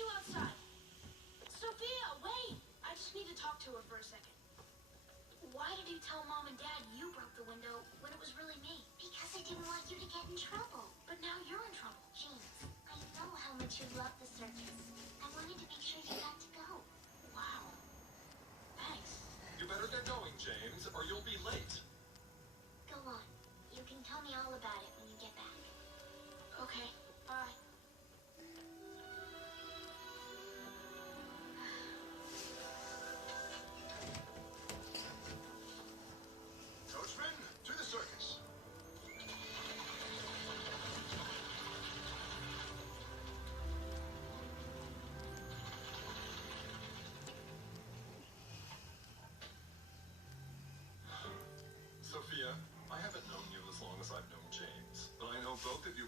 you outside. Sophia, wait! I just need to talk to her for a second. Why did you tell Mom and Dad you broke the window when it was really me? Because I didn't want you to get in trouble. But now you're in trouble. James, I know how much you love the circus. I wanted to make sure you got to go. Wow. Thanks. You better get going, James, or you'll be late. Go on. You can tell me all about it when you get back. Okay, bye. Coachman, to the circus. Sophia, I haven't known you as long as I've known James, but I know both of you